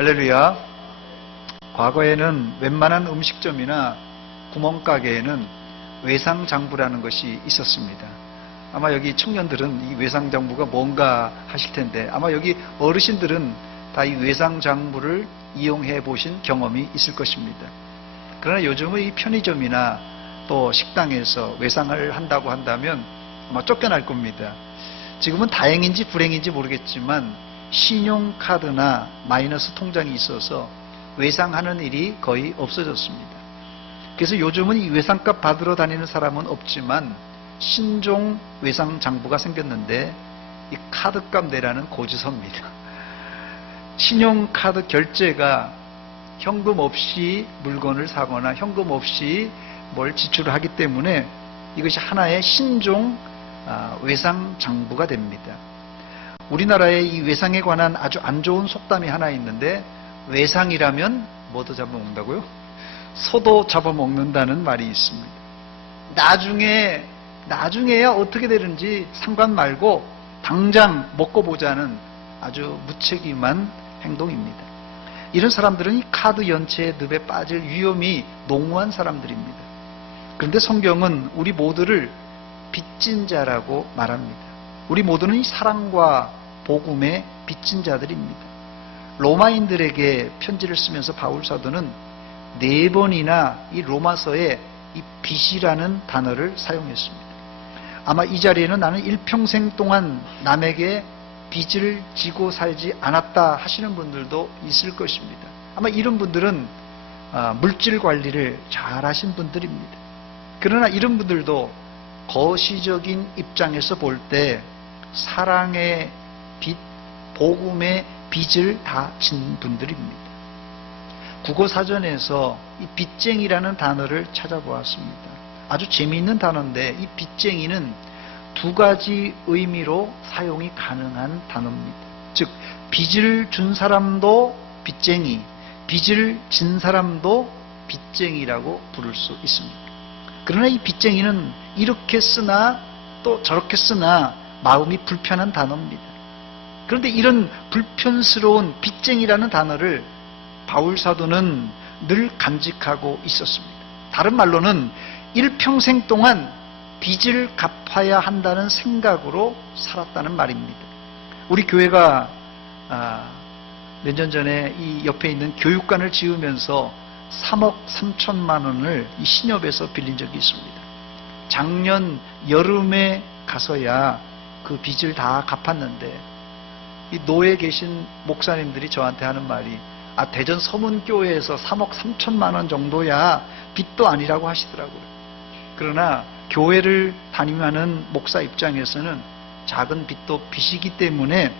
할렐루야. 과거에는 웬만한 음식점이나 구멍가게에는 외상장부라는 것이 있었습니다. 아마 여기 청년들은 이 외상장부가 뭔가 하실 텐데, 아마 여기 어르신들은 다 이 외상장부를 이용해 보신 경험이 있을 것입니다. 그러나 요즘은 이 편의점이나 또 식당에서 외상을 한다고 한다면 아마 쫓겨날 겁니다. 지금은 다행인지 불행인지 모르겠지만 신용카드나 마이너스 통장이 있어서 외상하는 일이 거의 없어졌습니다. 그래서 요즘은 이 외상값 받으러 다니는 사람은 없지만 신종 외상장부가 생겼는데 이 카드값 내라는 고지서입니다. 신용카드 결제가 현금 없이 물건을 사거나 현금 없이 뭘 지출을 하기 때문에 이것이 하나의 신종 외상장부가 됩니다. 우리나라에 이 외상에 관한 아주 안 좋은 속담이 하나 있는데, 외상이라면 뭐도 잡아먹는다고요? 소도 잡아먹는다는 말이 있습니다. 나중에야 어떻게 되는지 상관 말고 당장 먹고 보자는 아주 무책임한 행동입니다. 이런 사람들은 이 카드 연체의 늪에 빠질 위험이 농후한 사람들입니다. 그런데 성경은 우리 모두를 빚진 자라고 말합니다. 우리 모두는 이 사랑과 복음의 빚진 자들입니다. 로마인들에게 편지를 쓰면서 바울 사도는 4번이나 이 로마서에 이 빚이라는 단어를 사용했습니다. 아마 이 자리에는 나는 일평생 동안 남에게 빚을 지고 살지 않았다 하시는 분들도 있을 것입니다. 아마 이런 분들은 물질 관리를 잘 하신 분들입니다. 그러나 이런 분들도 거시적인 입장에서 볼 때 사랑의 빚, 복음의 빚을 다 진 분들입니다. 국어사전에서 이 빚쟁이라는 단어를 찾아보았습니다. 아주 재미있는 단어인데, 이 빚쟁이는 2가지 의미로 사용이 가능한 단어입니다. 즉, 빚을 준 사람도 빚쟁이, 빚을 진 사람도 빚쟁이라고 부를 수 있습니다. 그러나 이 빚쟁이는 이렇게 쓰나 또 저렇게 쓰나 마음이 불편한 단어입니다. 그런데 이런 불편스러운 빚쟁이라는 단어를 바울 사도는 늘 간직하고 있었습니다. 다른 말로는 일평생 동안 빚을 갚아야 한다는 생각으로 살았다는 말입니다. 우리 교회가 몇 년 전에 이 옆에 있는 교육관을 지으면서 3억 3천만 원을 이 신협에서 빌린 적이 있습니다. 작년 여름에 가서야 그 빚을 다 갚았는데, 이 노에 계신 목사님들이 저한테 하는 말이, 대전 서문교회에서 3억 3천만 원 정도야 빚도 아니라고 하시더라고요. 그러나 교회를 다니는 목사 입장에서는 작은 빚도 빚이기 때문에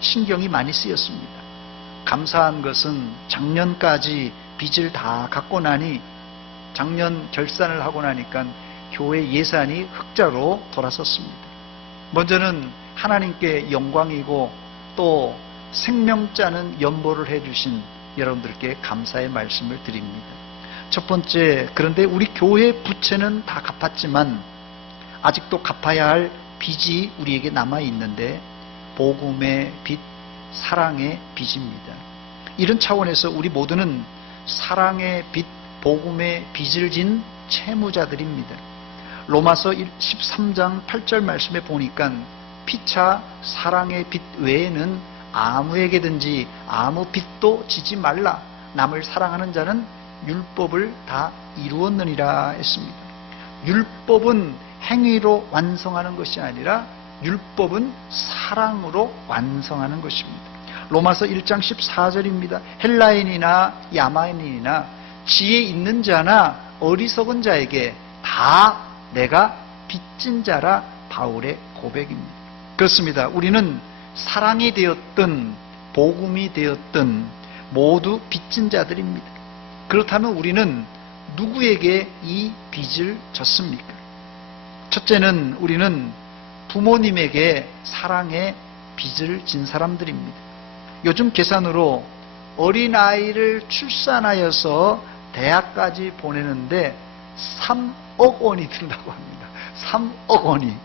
신경이 많이 쓰였습니다. 감사한 것은 작년까지 빚을 다 갚고 나니, 작년 결산을 하고 나니까 교회 예산이 흑자로 돌아섰습니다. 먼저는 하나님께 영광이고 또 생명자는 연보를 해주신 여러분들께 감사의 말씀을 드립니다. 첫 번째, 그런데 우리 교회 부채는 다 갚았지만 아직도 갚아야 할 빚이 우리에게 남아있는데, 복음의 빚, 사랑의 빚입니다. 이런 차원에서 우리 모두는 사랑의 빚, 복음의 빚을 진 채무자들입니다. 로마서 13장 8절 말씀에 보니까 피차 사랑의 빚 외에는 아무에게든지 아무 빚도 지지 말라. 남을 사랑하는 자는 율법을 다 이루었느니라 했습니다. 율법은 행위로 완성하는 것이 아니라 율법은 사랑으로 완성하는 것입니다. 로마서 1장 14절입니다. 헬라인이나 야마인이나 지혜 있는 자나 어리석은 자에게 다 내가 빚진 자라, 바울의 고백입니다. 그렇습니다. 우리는 사랑이 되었든 복음이 되었든 모두 빚진 자들입니다. 그렇다면 우리는 누구에게 이 빚을 졌습니까? 첫째는 우리는 부모님에게 사랑의 빚을 진 사람들입니다. 요즘 계산으로 어린아이를 출산하여서 대학까지 보내는데 3억 원이 든다고 합니다. 3억 원이.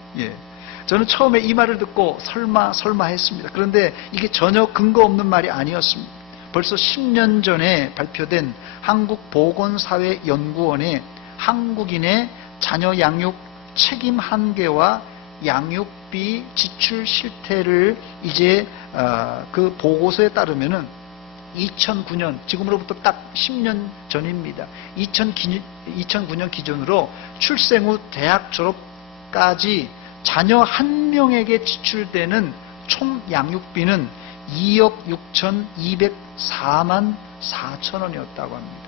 저는 처음에 이 말을 듣고 설마 했습니다. 그런데 이게 전혀 근거 없는 말이 아니었습니다. 벌써 10년 전에 발표된 한국보건사회연구원의 한국인의 자녀 양육 책임 한계와 양육비 지출 실태를 이제 그 보고서에 따르면은 2009년, 지금으로부터 딱 10년 전입니다. 2009년 기준으로 출생 후 대학 졸업까지 자녀 한 명에게 지출되는 총 양육비는 2억 6,204만 4천 원이었다고 합니다.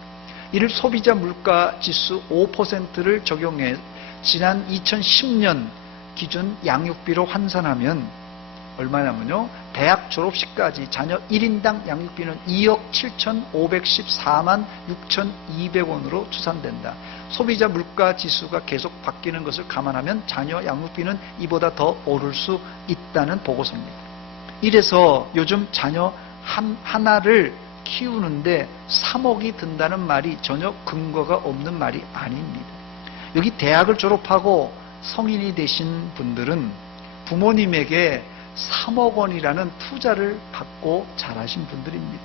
이를 소비자 물가 지수 5%를 적용해 지난 2010년 기준 양육비로 환산하면 얼마냐면요, 대학 졸업식까지 자녀 1인당 양육비는 2억 7,514만 6,200원으로 추산된다. 소비자 물가 지수가 계속 바뀌는 것을 감안하면 자녀 양육비는 이보다 더 오를 수 있다는 보고서입니다. 이래서 요즘 자녀 하나를 키우는데 3억이 든다는 말이 전혀 근거가 없는 말이 아닙니다. 여기 대학을 졸업하고 성인이 되신 분들은 부모님에게 3억 원이라는 투자를 받고 자라신 분들입니다.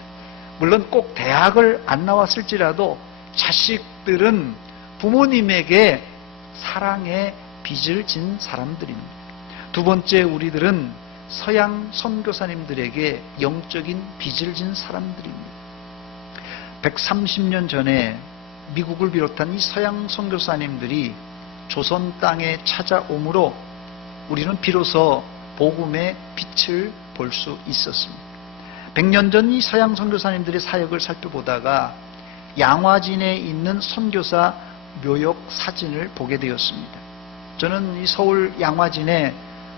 물론 꼭 대학을 안 나왔을지라도 자식들은 부모님에게 사랑의 빚을 진 사람들입니다. 두 번째, 우리들은 서양 선교사님들에게 영적인 빚을 진 사람들입니다. 130년 전에 미국을 비롯한 이 서양 선교사님들이 조선 땅에 찾아오므로 우리는 비로소 복음의 빛을 볼 수 있었습니다. 100년 전 이 서양 선교사님들의 사역을 살펴보다가 양화진에 있는 선교사 묘역 사진을 보게 되었습니다. 저는 이 서울 양화진에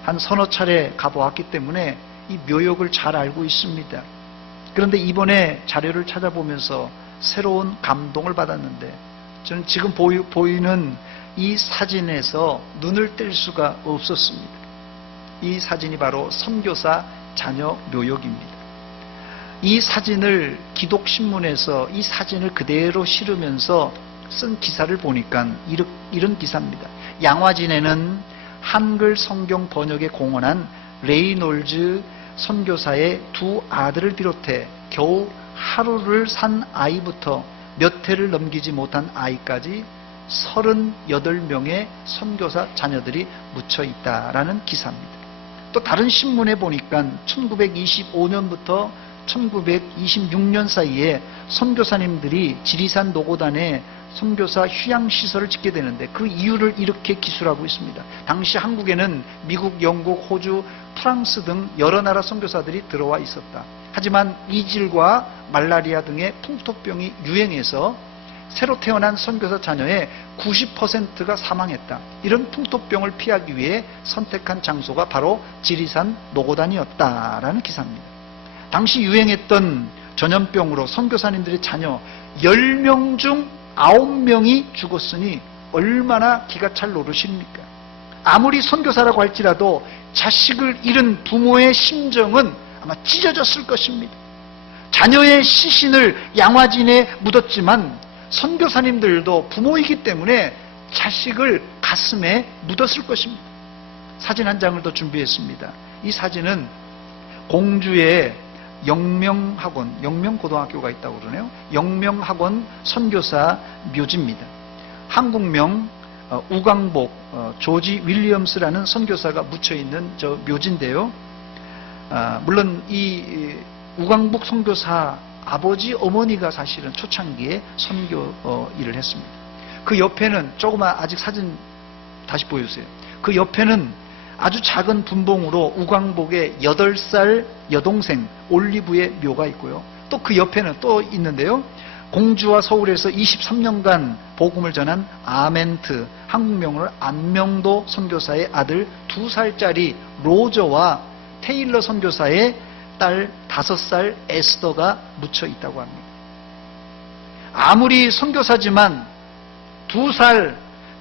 한 서너 차례 가보았기 때문에 이 묘역을 잘 알고 있습니다. 그런데 이번에 자료를 찾아보면서 새로운 감동을 받았는데, 저는 지금 보이는 이 사진에서 눈을 뗄 수가 없었습니다. 이 사진이 바로 선교사 자녀 묘역입니다. 이 사진을 기독신문에서 이 사진을 그대로 실으면서 쓴 기사를 보니까 이런 기사입니다. 양화진에는 한글 성경 번역에 공헌한 레이놀즈 선교사의 두 아들을 비롯해 겨우 하루를 산 아이부터 몇 해를 넘기지 못한 아이까지 38명의 선교사 자녀들이 묻혀 있다라는 기사입니다. 또 다른 신문에 보니까 1925년부터 1926년 사이에 선교사님들이 지리산 노고단에 선교사 휴양시설을 짓게 되는데 그 이유를 이렇게 기술하고 있습니다. 당시 한국에는 미국, 영국, 호주, 프랑스 등 여러 나라 선교사들이 들어와 있었다. 하지만 이질과 말라리아 등의 풍토병이 유행해서 새로 태어난 선교사 자녀의 90%가 사망했다. 이런 풍토병을 피하기 위해 선택한 장소가 바로 지리산 노고단이었다라는 기사입니다. 당시 유행했던 전염병으로 선교사님들의 자녀 10명 중 9명이 죽었으니 얼마나 기가 찰 노릇입니까? 아무리 선교사라고 할지라도 자식을 잃은 부모의 심정은 아마 찢어졌을 것입니다. 자녀의 시신을 양화진에 묻었지만 선교사님들도 부모이기 때문에 자식을 가슴에 묻었을 것입니다. 사진 한 장을 더 준비했습니다. 이 사진은 공주의 영명학원, 영명고등학교가 있다고 그러네요. 영명학원 선교사 묘지입니다. 한국명 우광복 조지 윌리엄스라는 선교사가 묻혀있는 저 묘지인데요. 물론 이 우광복 선교사 아버지 어머니가 사실은 초창기에 선교 일을 했습니다. 그 옆에는 아직 사진 다시 보여주세요. 그 옆에는 아주 작은 분봉으로 우광복의 8살 여동생 올리브의 묘가 있고요. 또 그 옆에는 또 있는데요. 공주와 서울에서 23년간 복음을 전한 아멘트, 한국명으로 안명도 선교사의 아들 2살짜리 로저와 테일러 선교사의 딸 5살 에스더가 묻혀 있다고 합니다. 아무리 선교사지만 2살,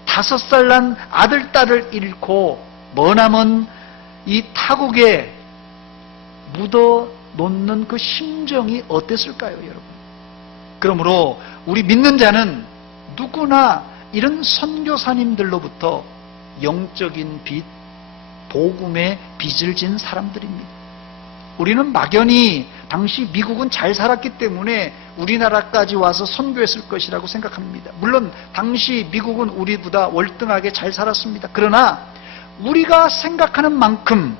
5살 난 아들, 딸을 잃고 머나먼 이 타국에 묻어 놓는 그 심정이 어땠을까요, 여러분? 그러므로 우리 믿는 자는 누구나 이런 선교사님들로부터 영적인 빚, 복음의 빚을 진 사람들입니다. 우리는 막연히 당시 미국은 잘 살았기 때문에 우리나라까지 와서 선교했을 것이라고 생각합니다. 물론 당시 미국은 우리보다 월등하게 잘 살았습니다. 그러나 우리가 생각하는 만큼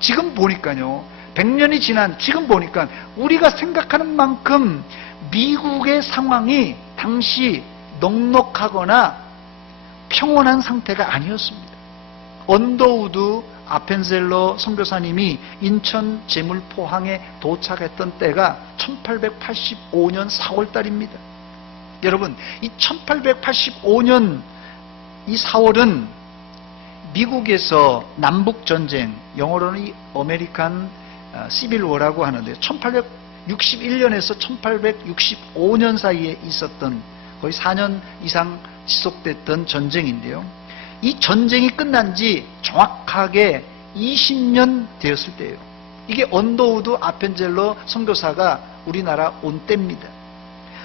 지금 보니까요, 100년이 지난 지금 보니까 우리가 생각하는 만큼 미국의 상황이 당시 넉넉하거나 평온한 상태가 아니었습니다. 언더우드 아펜젤러 선교사님이 인천 제물포항에 도착했던 때가 1885년 4월달입니다. 여러분, 이 1885년 이 4월은 미국에서 남북전쟁, 영어로는 이 아메리칸 시빌워라고 하는데요, 1861년에서 1865년 사이에 있었던 거의 4년 이상 지속됐던 전쟁인데요, 이 전쟁이 끝난 지 정확하게 20년 되었을 때예요. 이게 언더우드 아펜젤러 선교사가 우리나라 온 때입니다.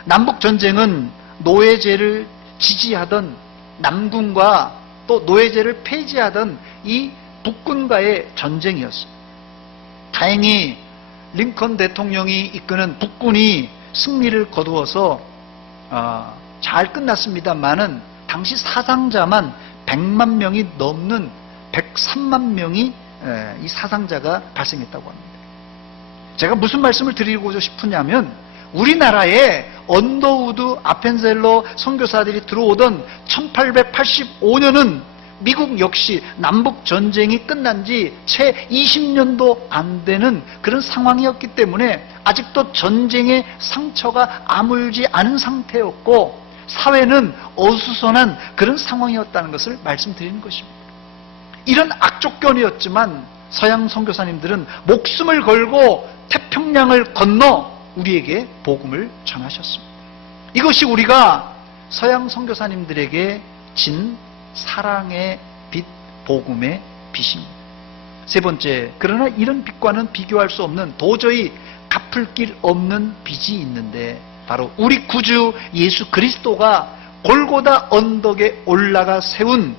남북전쟁은 노예제를 지지하던 남군과 또 노예제를 폐지하던 이 북군과의 전쟁이었습니다. 다행히 링컨 대통령이 이끄는 북군이 승리를 거두어서 잘 끝났습니다만은 당시 사상자만 100만 명이 넘는 103만 명이 이 사상자가 발생했다고 합니다. 제가 무슨 말씀을 드리고 싶으냐면, 우리나라에 언더우드 아펜젤러 선교사들이 들어오던 1885년은 미국 역시 남북 전쟁이 끝난 지 채 20년도 안 되는 그런 상황이었기 때문에 아직도 전쟁의 상처가 아물지 않은 상태였고, 사회는 어수선한 그런 상황이었다는 것을 말씀드리는 것입니다. 이런 악조건이었지만 서양 선교사님들은 목숨을 걸고 태평양을 건너 우리에게 복음을 전하셨습니다. 이것이 우리가 서양 선교사님들에게 진 사랑의 빛, 복음의 빛입니다. 세 번째, 그러나 이런 빛과는 비교할 수 없는, 도저히 갚을 길 없는 빚이 있는데, 바로 우리 구주 예수 그리스도가 골고다 언덕에 올라가 세운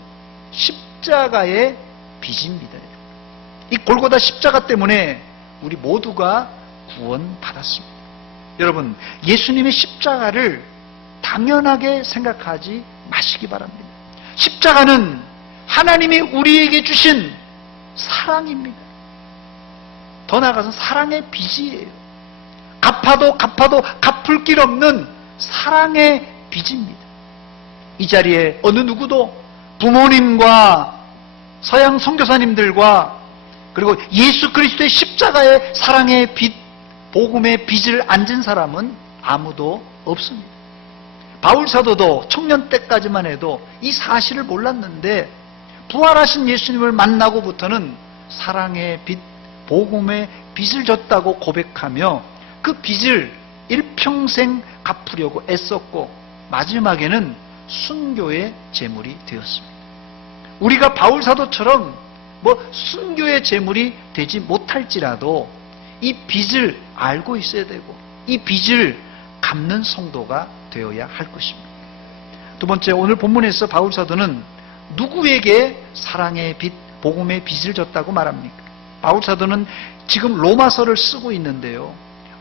십자가의 빚입니다. 이 골고다 십자가 때문에 우리 모두가 구원받았습니다. 여러분, 예수님의 십자가를 당연하게 생각하지 마시기 바랍니다. 십자가는 하나님이 우리에게 주신 사랑입니다. 더 나아가서 사랑의 빚이에요. 갚아도 갚을 길 없는 사랑의 빚입니다. 이 자리에 어느 누구도 부모님과 서양 선교사님들과 그리고 예수 그리스도의 십자가의 사랑의 빚, 복음의 빚을 안 진 사람은 아무도 없습니다. 바울 사도도 청년 때까지만 해도 이 사실을 몰랐는데, 부활하신 예수님을 만나고부터는 사랑의 빚, 복음의 빚을 졌다고 고백하며 그 빚을 일평생 갚으려고 애썼고, 마지막에는 순교의 제물이 되었습니다. 우리가 바울 사도처럼 순교의 제물이 되지 못할지라도 이 빚을 알고 있어야 되고, 이 빚을 갚는 성도가 되어야 할 것입니다. 두 번째, 오늘 본문에서 바울 사도는 누구에게 사랑의 빚, 복음의 빚을 졌다고 말합니까? 바울 사도는 지금 로마서를 쓰고 있는데요,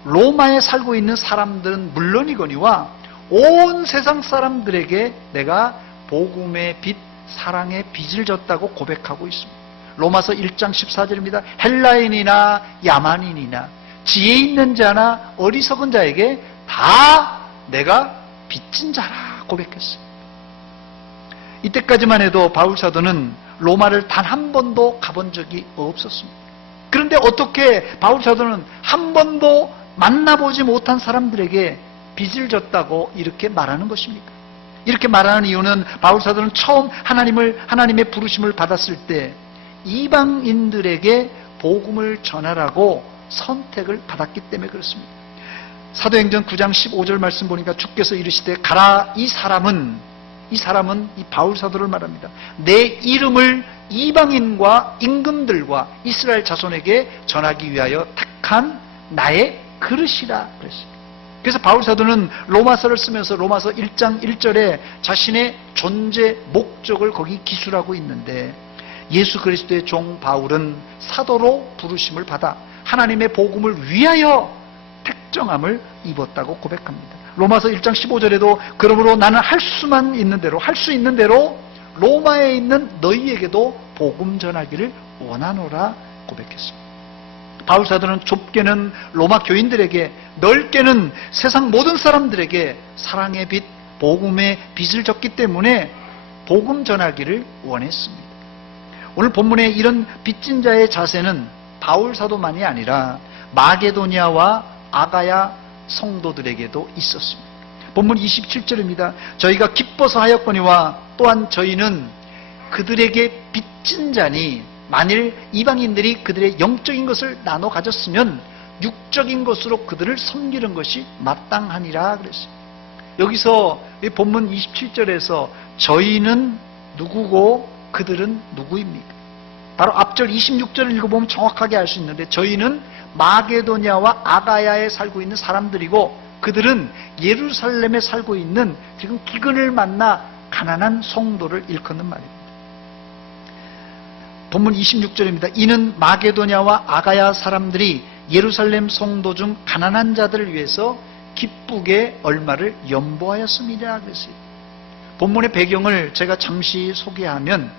로마에 살고 있는 사람들은 물론이거니와 온 세상 사람들에게 내가 복음의 빚, 사랑의 빚을 졌다고 고백하고 있습니다. 로마서 1장 14절입니다. 헬라인이나 야만인이나 지혜 있는 자나 어리석은 자에게 다 내가 빚진 자라 고백했어요. 이때까지만 해도 바울 사도는 로마를 단 한 번도 가본 적이 없었습니다. 그런데 어떻게 바울 사도는 한 번도 만나보지 못한 사람들에게 빚을 졌다고 이렇게 말하는 것입니까? 이렇게 말하는 이유는 바울 사도는 처음 하나님의 부르심을 받았을 때 이방인들에게 복음을 전하라고 선택을 받았기 때문에 그렇습니다. 사도행전 9장 15절 말씀 보니까 주께서 이르시되 가라, 이 사람은 이 바울 사도를 말합니다. 내 이름을 이방인과 임금들과 이스라엘 자손에게 전하기 위하여 택한 나의 그릇이라 그랬습니다. 그래서 바울 사도는 로마서를 쓰면서 로마서 1장 1절에 자신의 존재 목적을 거기 기술하고 있는데, 예수 그리스도의 종 바울은 사도로 부르심을 받아 하나님의 복음을 위하여 택정함을 입었다고 고백합니다. 로마서 1장 15절에도 그러므로 나는 할 수만 있는 대로, 할 수 있는 대로 로마에 있는 너희에게도 복음 전하기를 원하노라 고백했습니다. 바울 사도는 좁게는 로마 교인들에게, 넓게는 세상 모든 사람들에게 사랑의 빛, 복음의 빛을 줬기 때문에 복음 전하기를 원했습니다. 오늘 본문의 이런 빚진 자의 자세는 바울 사도만이 아니라 마게도니아와 아가야 성도들에게도 있었습니다. 본문 27절입니다. 저희가 기뻐서 하였거니와 또한 저희는 그들에게 빚진 자니 만일 이방인들이 그들의 영적인 것을 나눠 가졌으면 육적인 것으로 그들을 섬기는 것이 마땅하니라 그랬어요. 여기서 본문 27절에서 저희는 누구고 그들은 누구입니까? 바로 앞절 26절을 읽어보면 정확하게 알 수 있는데, 저희는 마게도니아와 아가야에 살고 있는 사람들이고 그들은 예루살렘에 살고 있는 지금 기근을 만나 가난한 성도를 일컫는 말입니다. 본문 26절입니다. 이는 마게도냐와 아가야 사람들이 예루살렘 성도 중 가난한 자들을 위해서 기쁘게 얼마를 연보하였음이라 그랬어요. 본문의 배경을 제가 잠시 소개하면,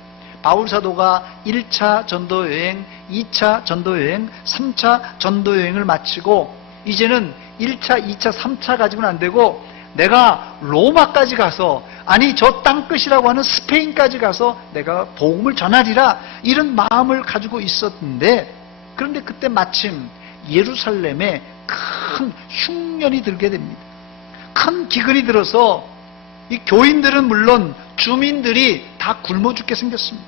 바울 사도가 1차 전도여행, 2차 전도여행, 3차 전도여행을 마치고 이제는 1차, 2차, 3차 가지고는 안 되고 내가 로마까지 가서, 아니 저 땅끝이라고 하는 스페인까지 가서 내가 복음을 전하리라, 이런 마음을 가지고 있었는데, 그런데 그때 마침 예루살렘에 큰 흉년이 들게 됩니다. 큰 기근이 들어서 이 교인들은 물론 주민들이 다 굶어 죽게 생겼습니다.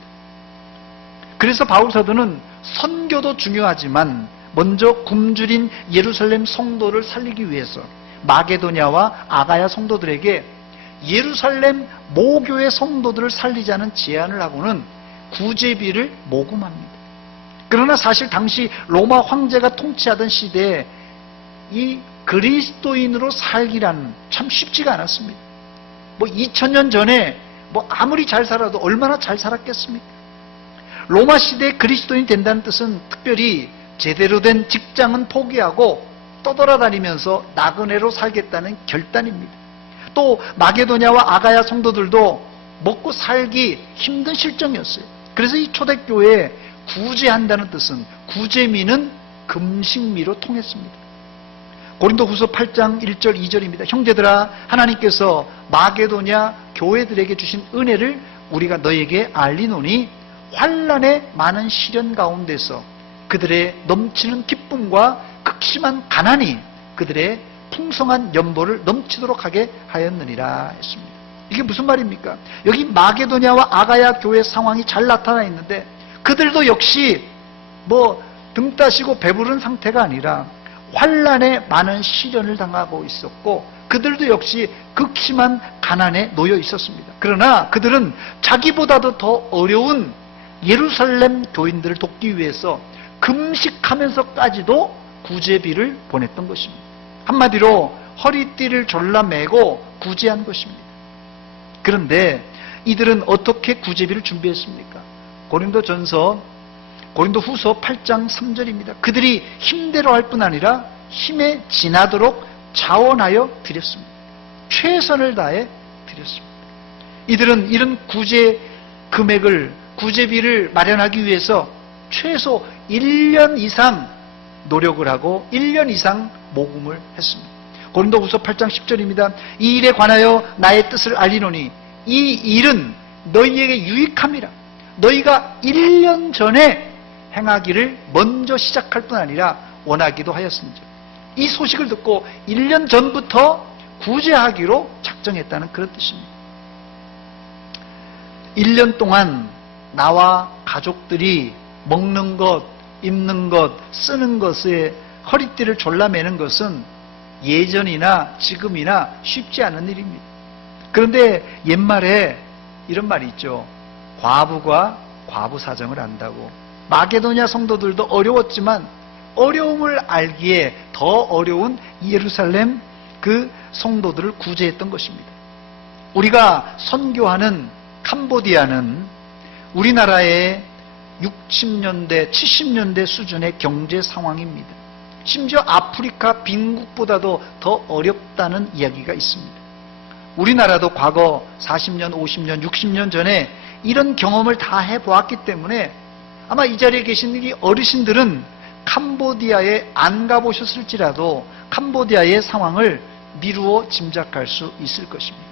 그래서 바울 사도는 선교도 중요하지만 먼저 굶주린 예루살렘 성도를 살리기 위해서 마게도냐와 아가야 성도들에게 예루살렘 모교의 성도들을 살리자는 제안을 하고는 구제비를 모금합니다. 그러나 사실 당시 로마 황제가 통치하던 시대에 이 그리스도인으로 살기란 참 쉽지가 않았습니다. 2000년 전에 아무리 잘 살아도 얼마나 잘 살았겠습니까? 로마 시대에 그리스도인이 된다는 뜻은 특별히 제대로 된 직장은 포기하고 떠돌아다니면서 나그네로 살겠다는 결단입니다. 또 마게도냐와 아가야 성도들도 먹고 살기 힘든 실정이었어요. 그래서 이 초대교회에 구제한다는 뜻은, 구제미는 금식미로 통했습니다. 고린도후서 8장 1절 2절입니다. 형제들아, 하나님께서 마게도냐 교회들에게 주신 은혜를 우리가 너에게 알리노니 환난의 많은 시련 가운데서 그들의 넘치는 기쁨과 극심한 가난이 그들의 풍성한 연보를 넘치도록 하게 하였느니라 했습니다. 이게 무슨 말입니까? 여기 마게도냐와 아가야 교회 상황이 잘 나타나 있는데, 그들도 역시 등 따시고 배부른 상태가 아니라 환난에 많은 시련을 당하고 있었고, 그들도 역시 극심한 가난에 놓여 있었습니다. 그러나 그들은 자기보다도 더 어려운 예루살렘 교인들을 돕기 위해서 금식하면서까지도 구제비를 보냈던 것입니다. 한마디로 허리띠를 졸라매고 구제한 것입니다. 그런데 이들은 어떻게 구제비를 준비했습니까? 고린도후서 8장 3절입니다. 그들이 힘대로 할 뿐 아니라 힘에 지나도록 자원하여 드렸습니다. 최선을 다해 드렸습니다. 이들은 이런 구제 금액을, 구제비를 마련하기 위해서 최소 1년 이상 노력을 하고 1년 이상 모금을 했습니다. 고린도후서 8장 10절입니다. 이 일에 관하여 나의 뜻을 알리노니 이 일은 너희에게 유익함이라. 너희가 1년 전에 행하기를 먼저 시작할 뿐 아니라 원하기도 하였습니다. 이 소식을 듣고 1년 전부터 구제하기로 작정했다는 그런 뜻입니다. 1년 동안 나와 가족들이 먹는 것, 입는 것, 쓰는 것에 허리띠를 졸라매는 것은 예전이나 지금이나 쉽지 않은 일입니다. 그런데 옛말에 이런 말이 있죠. 과부가 과부 사정을 안다고. 마게도냐 성도들도 어려웠지만 어려움을 알기에 더 어려운 예루살렘 그 성도들을 구제했던 것입니다. 우리가 선교하는 캄보디아는 우리나라의 60년대, 70년대 수준의 경제 상황입니다. 심지어 아프리카 빈국보다도 더 어렵다는 이야기가 있습니다. 우리나라도 과거 40년, 50년, 60년 전에 이런 경험을 다 해보았기 때문에 아마 이 자리에 계신 이 어르신들은 캄보디아에 안 가보셨을지라도 캄보디아의 상황을 미루어 짐작할 수 있을 것입니다.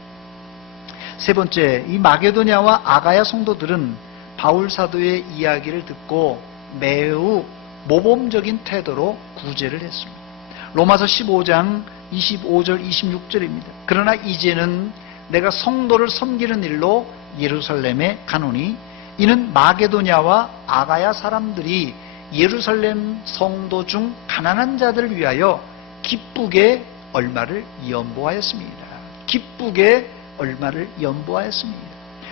세 번째, 이 마게도냐와 아가야 성도들은 바울 사도의 이야기를 듣고 매우 모범적인 태도로 구제를 했습니다. 로마서 15장 25절 26절입니다. 그러나 이제는 내가 성도를 섬기는 일로 예루살렘에 가노니 이는 마게도냐와 아가야 사람들이 예루살렘 성도 중 가난한 자들을 위하여 기쁘게 얼마를 연보하였습니다. 기쁘게 얼마를 연보하였습니다.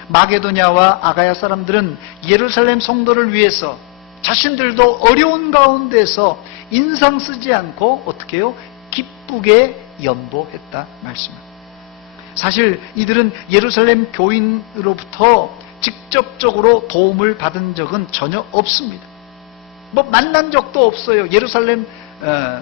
마게도냐와 아가야 사람들은 예루살렘 성도를 위해서 자신들도 어려운 가운데서 인상 쓰지 않고 어떻게 해요? 기쁘게 연보했다 말씀입니다. 사실 이들은 예루살렘 교인으로부터 직접적으로 도움을 받은 적은 전혀 없습니다. 만난 적도 없어요. 예루살렘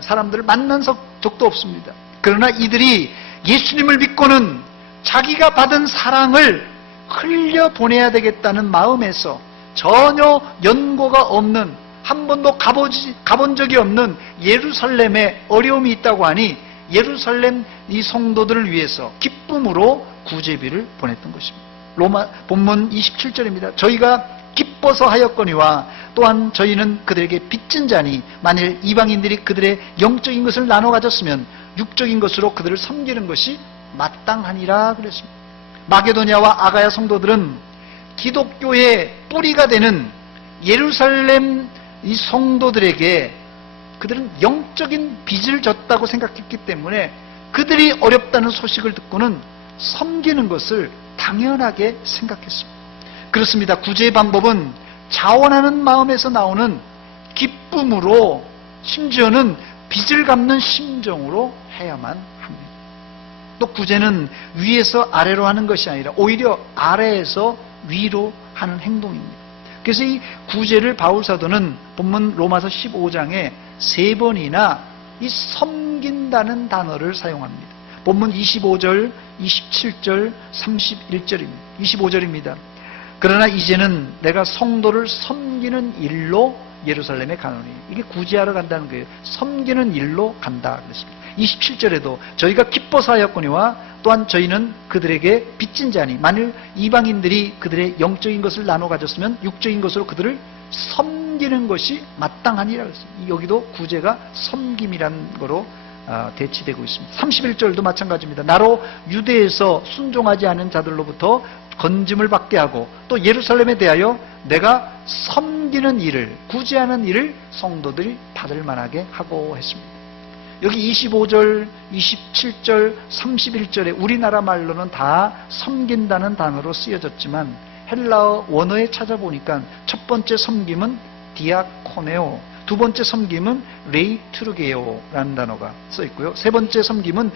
사람들을 만난 적도 없습니다. 그러나 이들이 예수님을 믿고는 자기가 받은 사랑을 흘려보내야 되겠다는 마음에서 전혀 연고가 없는, 한 번도 가본 적이 없는 예루살렘에 어려움이 있다고 하니 예루살렘 이 성도들을 위해서 기쁨으로 구제비를 보냈던 것입니다. 로마 본문 27절입니다. 저희가 기뻐서 하였거니와 또한 저희는 그들에게 빚진 자니 만일 이방인들이 그들의 영적인 것을 나눠 가졌으면 육적인 것으로 그들을 섬기는 것이 마땅하니라 그랬습니다. 마게도냐와 아가야 성도들은 기독교의 뿌리가 되는 예루살렘 이 성도들에게 그들은 영적인 빚을 졌다고 생각했기 때문에 그들이 어렵다는 소식을 듣고는 섬기는 것을 당연하게 생각했습니다. 그렇습니다. 구제의 방법은 자원하는 마음에서 나오는 기쁨으로, 심지어는 빚을 갚는 심정으로 해야만 합니다. 또 구제는 위에서 아래로 하는 것이 아니라 오히려 아래에서 위로 하는 행동입니다. 그래서 이 구제를 바울 사도는 본문 로마서 15장에 3번이나 이 섬긴다는 단어를 사용합니다. 본문 25절, 27절, 31절입니다. 25절입니다. 그러나 이제는 내가 성도를 섬기는 일로 예루살렘에 가노니, 이게 구제하러 간다는 거예요. 섬기는 일로 간다 그랬습니다. 27절에도 저희가 기뻐서 하였거니와 또한 저희는 그들에게 빚진 자니 만일 이방인들이 그들의 영적인 것을 나눠 가졌으면 육적인 것으로 그들을 섬기는 것이 마땅하니라 그랬습니다. 여기도 구제가 섬김이라는 거로 대치되고 있습니다. 31절도 마찬가지입니다. 나로 유대에서 순종하지 않은 자들로부터 건짐을 받게 하고 또 예루살렘에 대하여 내가 섬기는 일을, 구제하는 일을 성도들이 받을 만하게 하고 했습니다. 여기 25절, 27절, 31절에 우리나라 말로는 다 섬긴다는 단어로 쓰여졌지만 헬라어 원어에 찾아보니까 첫 번째 섬김은 디아코네오, 두 번째 섬김은 레이투르게오라는 단어가 써 있고요. 세 번째 섬김은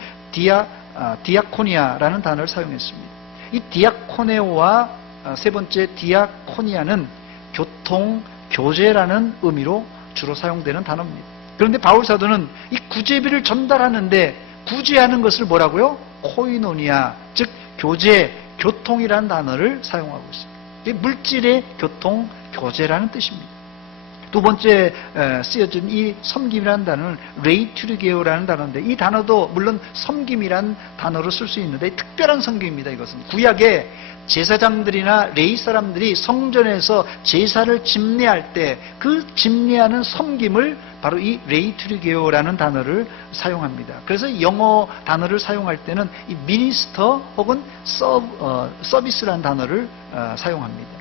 디아코니아라는 단어를 사용했습니다. 이 디아코네오와 세 번째 디아코니아는 교통, 교제라는 의미로 주로 사용되는 단어입니다. 그런데 바울 사도는 이 구제비를 전달하는데 구제하는 것을 뭐라고요? 코이노니아, 즉 교제, 교통이라는 단어를 사용하고 있습니다. 이게 물질의 교통, 교제라는 뜻입니다. 두 번째 쓰여진 이 섬김이라는 단어는 레이투르게오라는 단어인데 이 단어도 물론 섬김이라는 단어로 쓸 수 있는데 특별한 섬김입니다. 이것은 구약의 제사장들이나 레위 사람들이 성전에서 제사를 집례할 때 그 집례하는 섬김을 바로 이 레이투르게오라는 단어를 사용합니다. 그래서 영어 단어를 사용할 때는 이 미니스터 혹은 서비스라는 단어를 사용합니다.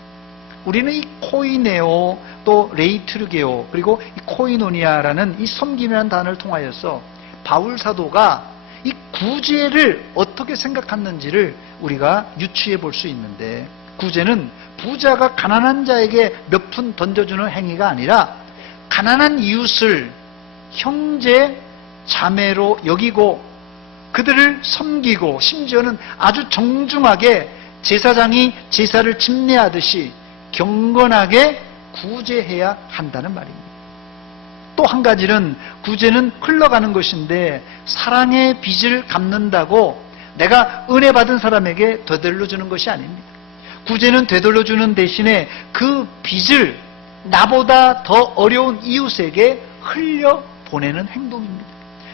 우리는 이 코이네오 또 레이투르게오 그리고 이 코이노니아라는 이 섬김이라는 단어를 통하여서 바울 사도가 이 구제를 어떻게 생각했는지를 우리가 유추해 볼 수 있는데, 구제는 부자가 가난한 자에게 몇 푼 던져주는 행위가 아니라 가난한 이웃을 형제 자매로 여기고 그들을 섬기고 심지어는 아주 정중하게 제사장이 제사를 집례하듯이 경건하게 구제해야 한다는 말입니다. 또 한 가지는 구제는 흘러가는 것인데 사랑의 빚을 갚는다고 내가 은혜 받은 사람에게 되돌려 주는 것이 아닙니다. 구제는 되돌려 주는 대신에 그 빚을 나보다 더 어려운 이웃에게 흘려 보내는 행동입니다.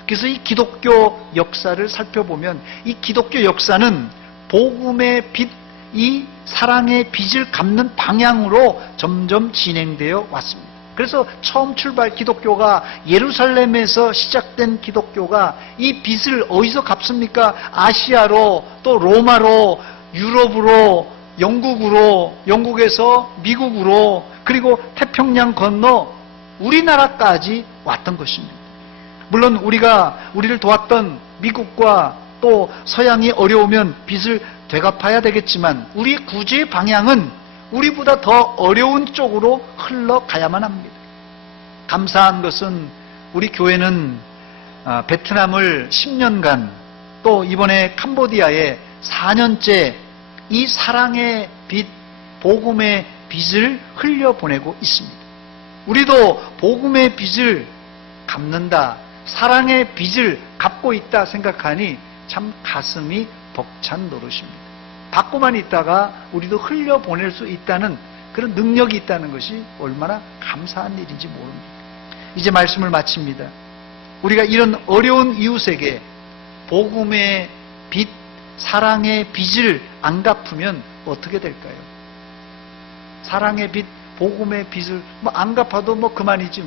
그래서 이 기독교 역사를 살펴보면 이 기독교 역사는 복음의 빚, 이 사랑의 빚을 갚는 방향으로 점점 진행되어 왔습니다. 그래서 처음 출발 기독교가 예루살렘에서 시작된 기독교가 이 빚을 어디서 갚습니까? 아시아로, 또 로마로, 유럽으로, 영국으로, 영국에서 미국으로, 그리고 태평양 건너 우리나라까지 왔던 것입니다. 물론 우리를 도왔던 미국과 또 서양이 어려우면 빚을 되갚아야 되겠지만 우리 구제의 방향은 우리보다 더 어려운 쪽으로 흘러가야만 합니다. 감사한 것은 우리 교회는 베트남을 10년간 또 이번에 캄보디아에 4년째 이 사랑의 빚, 복음의 빚을 흘려보내고 있습니다. 우리도 복음의 빚을 갚는다, 사랑의 빚을 갚고 있다 생각하니 참 가슴이 벅찬 노릇입니다. 받고만 있다가 우리도 흘려보낼 수 있다는 그런 능력이 있다는 것이 얼마나 감사한 일인지 모릅니다. 이제 말씀을 마칩니다. 우리가 이런 어려운 이웃에게 복음의 빚, 사랑의 빚을 안 갚으면 어떻게 될까요? 사랑의 빚, 복음의 빚을 안 갚아도 그만이지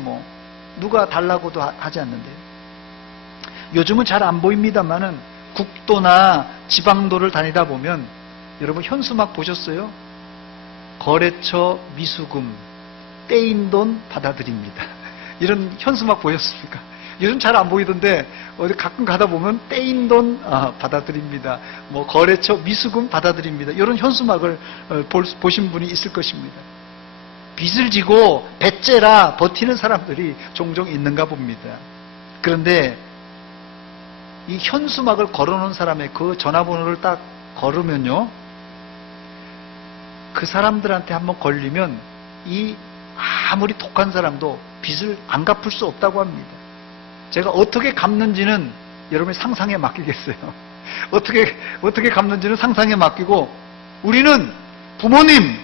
누가 달라고도 하지 않는데요. 요즘은 잘 안 보입니다만은 국도나 지방도를 다니다 보면 여러분 현수막 보셨어요? 거래처 미수금, 떼인 돈 받아들입니다. 이런 현수막 보셨습니까? 요즘 잘 안 보이던데 어디 가끔 가다 보면 떼인 돈 받아드립니다. 거래처 미수금 받아드립니다. 이런 현수막을 보신 분이 있을 것입니다. 빚을 지고 배째라 버티는 사람들이 종종 있는가 봅니다. 그런데 이 현수막을 걸어놓은 사람의 그 전화번호를 딱 걸으면요, 그 사람들한테 한번 걸리면 아무리 독한 사람도 빚을 안 갚을 수 없다고 합니다. 제가 어떻게 갚는지는 여러분이 상상에 맡기겠어요. 어떻게 갚는지는 상상에 맡기고, 우리는 부모님,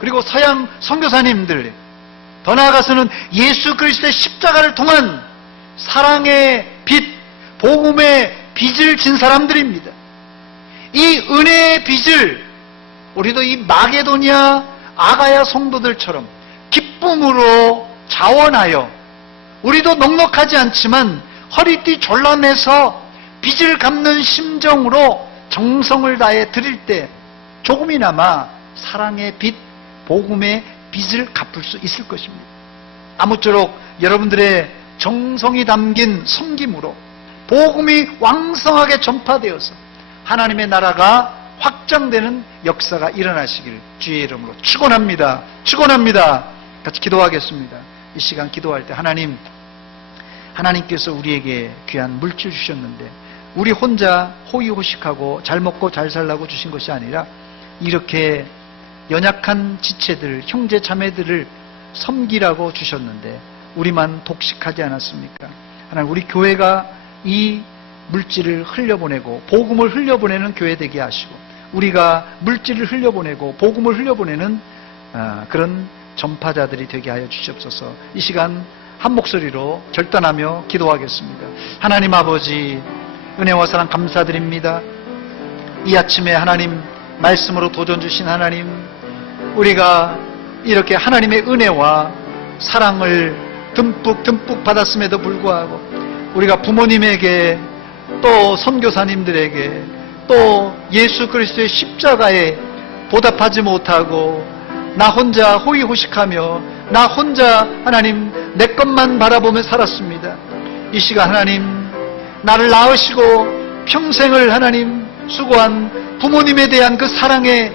그리고 서양 선교사님들, 더 나아가서는 예수 그리스도의 십자가를 통한 사랑의 빚, 복음의 빚을 진 사람들입니다. 이 은혜의 빚을 우리도 이 마게도니아, 아가야 성도들처럼 기쁨으로 자원하여, 우리도 넉넉하지 않지만 허리띠 졸라매서 빚을 갚는 심정으로 정성을 다해 드릴 때 조금이나마 사랑의 빚, 복음의 빚을 갚을 수 있을 것입니다. 아무쪼록 여러분들의 정성이 담긴 섬김으로 복음이 왕성하게 전파되어서 하나님의 나라가 확장되는 역사가 일어나시길 주의 이름으로 축원합니다. 축원합니다. 같이 기도하겠습니다. 이 시간 기도할 때 하나님께서 우리에게 귀한 물질 주셨는데 우리 혼자 호의호식하고 잘 먹고 잘 살라고 주신 것이 아니라 이렇게 연약한 지체들, 형제 자매들을 섬기라고 주셨는데 우리만 독식하지 않았습니까? 하나님, 우리 교회가 이 물질을 흘려보내고 복음을 흘려보내는 교회 되게 하시고, 우리가 물질을 흘려보내고 복음을 흘려보내는 그런 전파자들이 되게 하여 주시옵소서. 이 시간 한 목소리로 결단하며 기도하겠습니다. 하나님 아버지, 은혜와 사랑 감사드립니다. 이 아침에 하나님 말씀으로 도전 주신 하나님, 우리가 이렇게 하나님의 은혜와 사랑을 듬뿍 받았음에도 불구하고 우리가 부모님에게, 또 선교사님들에게, 또 예수 그리스도의 십자가에 보답하지 못하고 나 혼자 호의호식하며 나 혼자 하나님 내 것만 바라보며 살았습니다. 이 시간 하나님, 나를 낳으시고 평생을 하나님 수고한 부모님에 대한 그 사랑의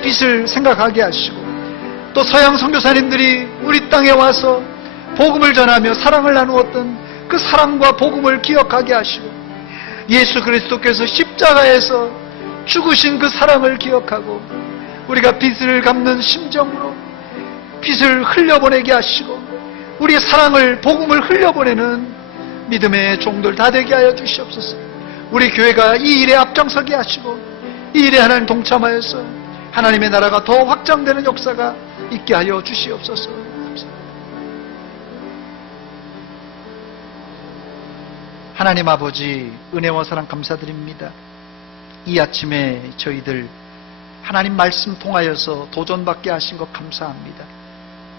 빚을 생각하게 하시고, 또 서양 선교사님들이 우리 땅에 와서 복음을 전하며 사랑을 나누었던 그 사랑과 복음을 기억하게 하시고, 예수 그리스도께서 십자가에서 죽으신 그 사랑을 기억하고 우리가 빚을 갚는 심정으로 빚을 흘려보내게 하시고 우리의 사랑을, 복음을 흘려보내는 믿음의 종들 다 되게 하여 주시옵소서. 우리 교회가 이 일에 앞장서게 하시고 이 일에 하나님 동참하여서 하나님의 나라가 더 확장되는 역사가 있게 하여 주시옵소서. 감사합니다. 하나님 아버지, 은혜와 사랑 감사드립니다. 이 아침에 저희들 하나님 말씀 통하여서 도전받게 하신 것 감사합니다.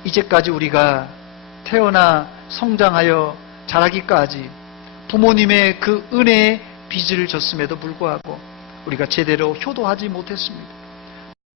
이제까지 우리가 태어나 성장하여 자라기까지 부모님의 그 은혜의 빚을 졌음에도 불구하고 우리가 제대로 효도하지 못했습니다.